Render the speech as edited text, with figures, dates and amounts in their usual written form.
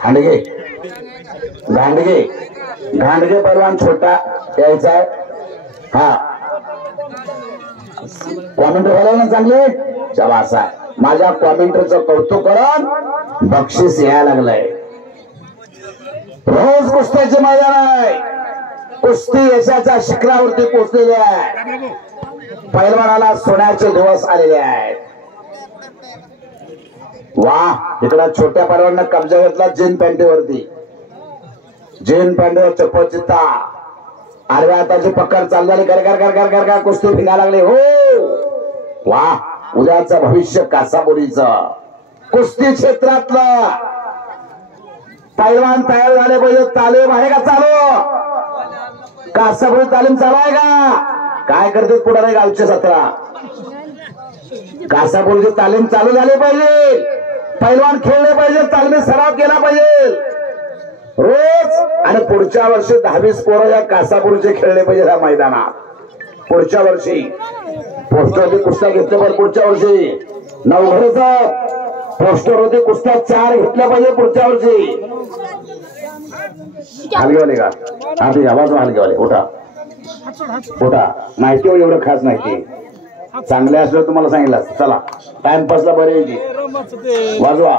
हांडगे गांडगे गांडगे पैलवान छोटा यायचा आहे। हा कॉमेंट झालं ना चांगले शाबास आहे। माझ्या कॉमेंटरचं कौतुक करून बक्षीस यायला लागलंय। रोज कुस्त्याचे मैदान आहे। कुस्ती यशाच्या शिखरावरती पोहोचलेले आहे। पैलवानाला सोन्याचे दिवस आलेले आहेत। वाह इकडे छोट्या पैलवानानं कब्जा घेतला जीन पॅन्टीवरती। जीन पॅन्टीवर चप्पल चित्ता आडव्या हाताची पकड चालू झाली। कर कर कर कर कर कुस्ती फिरायला लागली। हो वाह उद्याचं भविष्य कासाबुरीचं कुस्ती क्षेत्रातलं पैलवान तयार झाले पाहिजे। तालीम आहे का चालू? कासाबुरी तालीम चालू आहे का? काय करते पुढे गावचे 17 कासाबुरीची तालीम चालू झाली पाहिजे। पैलवान खेळले पाहिजे। तालमी सराव केला पाहिजे रोज। आणि पुढच्या वर्षी 10-20 पोरं या कासाबुरीचे खेळले पाहिजे या मैदानात। पुढच्या वर्षी पोस्टरवरती कुस्त्या घेतल्या पाहिजे। पुढच्या वर्षी नवघरचा पोस्टरवरती कुस्त्या 4 घेतल्या पाहिजे पुढच्या वर्षी। हलगेवाले का आधी आवाज हलगेवाले उठा उठा। माहिती हो एवढं खास माहिती चांगले असलं तुम्हाला सांगितलं। चला टाइमपासला बरे वाजवा।